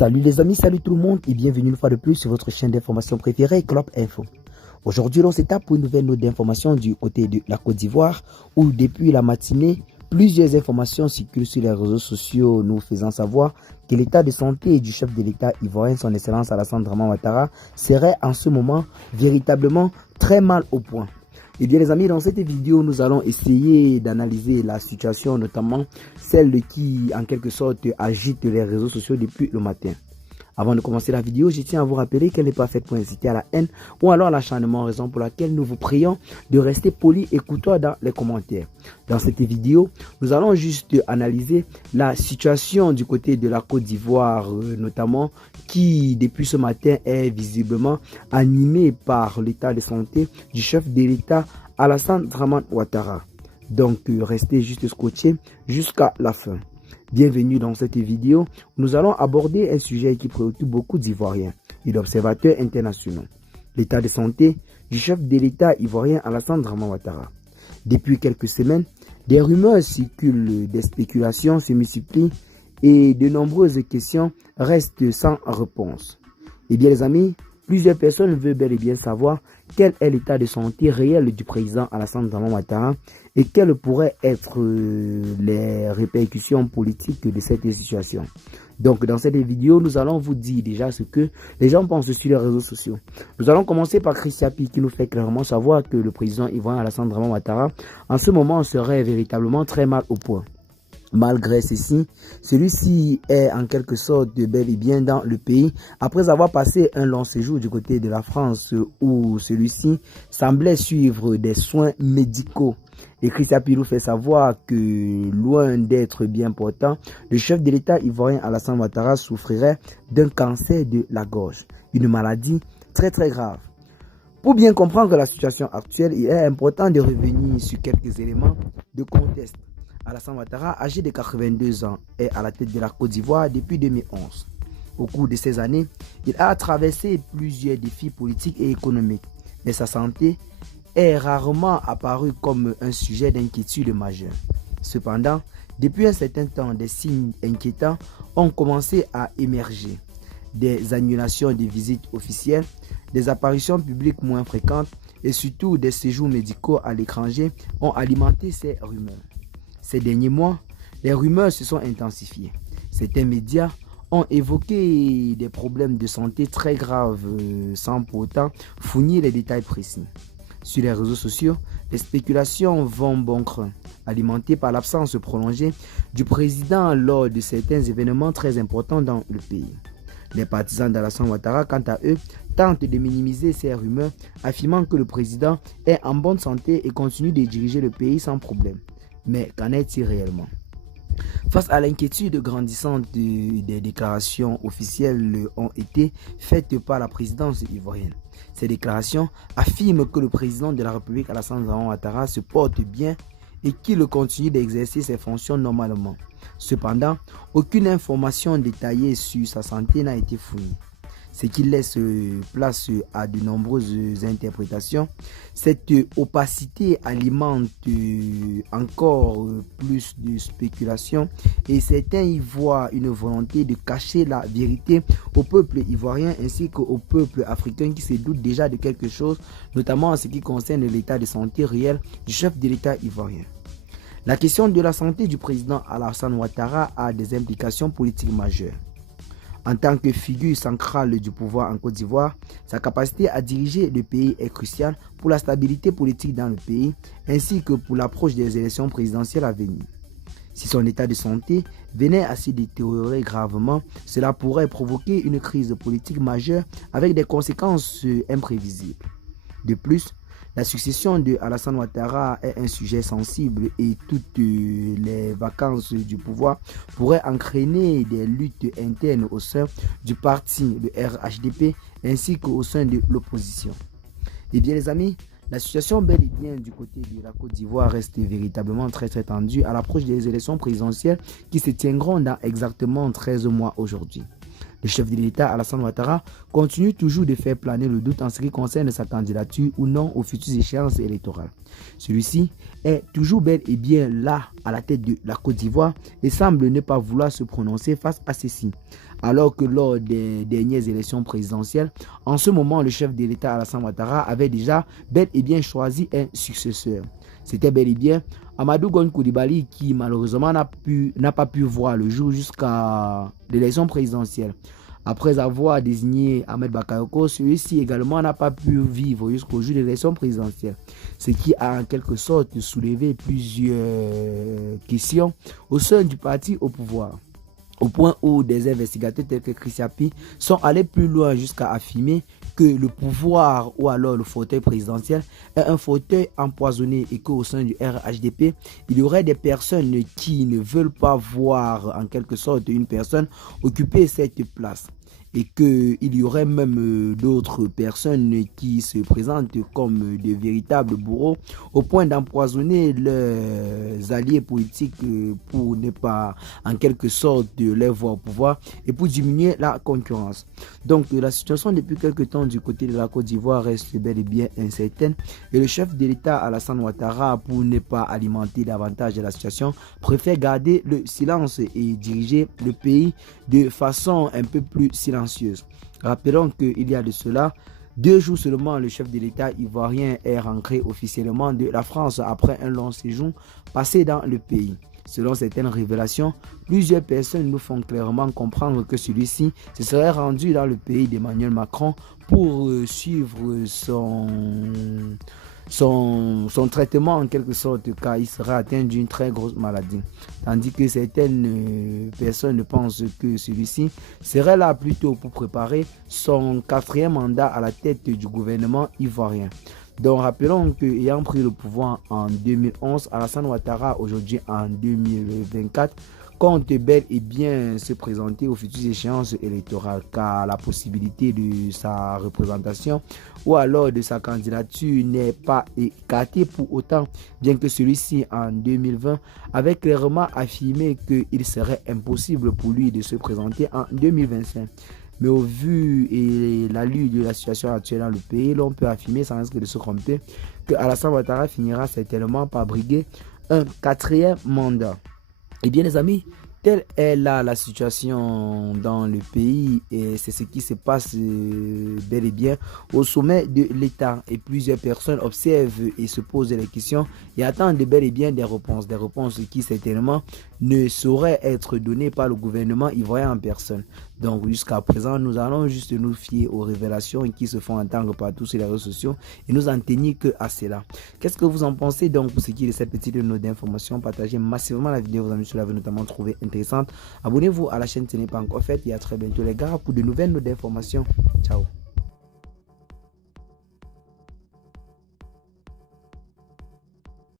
Salut les amis, salut tout le monde et bienvenue une fois de plus sur votre chaîne d'information préférée, Club Info. Aujourd'hui, on s'étape pour une nouvelle note d'information du côté de la Côte d'Ivoire où depuis la matinée, plusieurs informations circulent sur les réseaux sociaux nous faisant savoir que l'état de santé du chef de l'État ivoirien, son excellence Alassane Dramane Ouattara, serait en ce moment véritablement très mal au point. Et bien les amis, dans cette vidéo, nous allons essayer d'analyser la situation, notamment celle qui en quelque sorte agite les réseaux sociaux depuis le matin. Avant de commencer la vidéo, je tiens à vous rappeler qu'elle n'est pas faite pour inciter à la haine ou alors à l'acharnement, raison pour laquelle nous vous prions de rester poli et courtois dans les commentaires. Dans cette vidéo, nous allons juste analyser la situation du côté de la Côte d'Ivoire, notamment qui depuis ce matin est visiblement animée par l'état de santé du chef de l'État Alassane Dramane Ouattara. Donc restez juste scotchés jusqu'à la fin. Bienvenue dans cette vidéo, nous allons aborder un sujet qui préoccupe beaucoup d'Ivoiriens et d'observateurs internationaux. L'état de santé du chef de l'État ivoirien Alassane Dramane Ouattara. Depuis quelques semaines, des rumeurs circulent, des spéculations se multiplient et de nombreuses questions restent sans réponse. Eh bien les amis, plusieurs personnes veulent bel et bien savoir quel est l'état de santé réel du président Alassane Dramane Ouattara et quelles pourraient être les répercussions politiques de cette situation. Donc dans cette vidéo, nous allons vous dire déjà ce que les gens pensent sur les réseaux sociaux. Nous allons commencer par Chris Yapi qui nous fait clairement savoir que le président ivoirien Alassane Dramane Ouattara en ce moment serait véritablement très mal au point. Malgré ceci, celui-ci est en quelque sorte bel et bien dans le pays après avoir passé un long séjour du côté de la France où celui-ci semblait suivre des soins médicaux. Et Chris Yapi nous fait savoir que loin d'être bien portant, le chef de l'État ivoirien Alassane Ouattara souffrirait d'un cancer de la gorge, une maladie très grave. Pour bien comprendre la situation actuelle, il est important de revenir sur quelques éléments de contexte. Alassane Ouattara, âgé de 82 ans, est à la tête de la Côte d'Ivoire depuis 2011. Au cours de ces années, il a traversé plusieurs défis politiques et économiques, mais sa santé est rarement apparue comme un sujet d'inquiétude majeur. Cependant, depuis un certain temps, des signes inquiétants ont commencé à émerger. Des annulations de visites officielles, des apparitions publiques moins fréquentes et surtout des séjours médicaux à l'étranger ont alimenté ces rumeurs. Ces derniers mois, les rumeurs se sont intensifiées. Certains médias ont évoqué des problèmes de santé très graves sans pour autant fournir les détails précis. Sur les réseaux sociaux, les spéculations vont bon train, alimentées par l'absence prolongée du président lors de certains événements très importants dans le pays. Les partisans d'Alassane Ouattara, quant à eux, tentent de minimiser ces rumeurs, affirmant que le président est en bonne santé et continue de diriger le pays sans problème. Mais qu'en est-il réellement? Face à l'inquiétude grandissante des déclarations officielles ont été faites par la présidence ivoirienne. Ces déclarations affirment que le président de la République Alassane Dramane Ouattara se porte bien et qu'il continue d'exercer ses fonctions normalement. Cependant, aucune information détaillée sur sa santé n'a été fournie, ce qui laisse place à de nombreuses interprétations. Cette opacité alimente encore plus de spéculations et certains y voient une volonté de cacher la vérité au peuple ivoirien ainsi qu'au peuple africain qui se doute déjà de quelque chose, notamment en ce qui concerne l'état de santé réel du chef de l'État ivoirien. La question de la santé du président Alassane Ouattara a des implications politiques majeures. En tant que figure centrale du pouvoir en Côte d'Ivoire, sa capacité à diriger le pays est cruciale pour la stabilité politique dans le pays, ainsi que pour l'approche des élections présidentielles à venir. Si son état de santé venait à se détériorer gravement, cela pourrait provoquer une crise politique majeure avec des conséquences imprévisibles. De plus, la succession de Alassane Ouattara est un sujet sensible et toutes les vacances du pouvoir pourraient entraîner des luttes internes au sein du parti, le RHDP, ainsi qu'au sein de l'opposition. Eh bien les amis, la situation bel et bien du côté de la Côte d'Ivoire reste véritablement très tendue à l'approche des élections présidentielles qui se tiendront dans exactement 13 mois aujourd'hui. Le chef de l'État, Alassane Ouattara, continue toujours de faire planer le doute en ce qui concerne sa candidature ou non aux futures échéances électorales. Celui-ci est toujours bel et bien là à la tête de la Côte d'Ivoire et semble ne pas vouloir se prononcer face à ceci. Alors que lors des dernières élections présidentielles, en ce moment, le chef de l'État Alassane Ouattara avait déjà bel et bien choisi un successeur. C'était bel et bien Amadou Gon Coulibaly qui malheureusement n'a pas pu voir le jour jusqu'à l'élection présidentielle. Après avoir désigné Ahmed Bakayoko, celui-ci également n'a pas pu vivre jusqu'au jour de l'élection présidentielle. Ce qui a en quelque sorte soulevé plusieurs questions au sein du parti au pouvoir. Au point où des investigateurs tels que Chris Yapi sont allés plus loin jusqu'à affirmer que le pouvoir ou alors le fauteuil présidentiel est un fauteuil empoisonné et qu'au sein du RHDP, il y aurait des personnes qui ne veulent pas voir en quelque sorte une personne occuper cette place. Et qu'il y aurait même d'autres personnes qui se présentent comme de véritables bourreaux au point d'empoisonner leurs alliés politiques pour ne pas en quelque sorte les voir au pouvoir et pour diminuer la concurrence. Donc la situation depuis quelque temps du côté de la Côte d'Ivoire reste bel et bien incertaine et le chef de l'État Alassane Ouattara, pour ne pas alimenter davantage la situation, préfère garder le silence et diriger le pays de façon un peu plus silencieuse. Rappelons qu'il y a de cela 2 jours seulement, le chef de l'État ivoirien est rentré officiellement de la France après un long séjour passé dans le pays. Selon certaines révélations, plusieurs personnes nous font clairement comprendre que celui-ci se serait rendu dans le pays d'Emmanuel Macron pour suivre son traitement en quelque sorte, car il sera atteint d'une très grosse maladie. Tandis que certaines personnes pensent que celui-ci serait là plutôt pour préparer son 4e mandat à la tête du gouvernement ivoirien. Donc rappelons qu'ayant pris le pouvoir en 2011, Alassane Ouattara aujourd'hui en 2024 compte bel et bien se présenter aux futures échéances électorales, car la possibilité de sa représentation ou alors de sa candidature n'est pas écartée pour autant, bien que celui-ci en 2020 avait clairement affirmé qu'il serait impossible pour lui de se présenter en 2025. Mais au vu et l'allure de la situation actuelle dans le pays, l'on peut affirmer sans risque de se tromper que Alassane Ouattara finira certainement par briguer un 4e mandat. Eh bien les amis, telle est là la situation dans le pays et c'est ce qui se passe bel et bien au sommet de l'État. Et plusieurs personnes observent et se posent des questions et attendent bel et bien des réponses qui certainement ne sauraient être données par le gouvernement ivoirien en personne. Donc jusqu'à présent, nous allons juste nous fier aux révélations qui se font entendre partout sur les réseaux sociaux et nous en tenir que à cela. Qu'est-ce que vous en pensez donc pour ce qui est de cette petite note d'information? Partagez massivement la vidéo, vos amis, cela va notamment trouver intéressante. Abonnez-vous à la chaîne si ce n'est pas encore fait et à très bientôt les gars pour de nouvelles notes d'information. Ciao.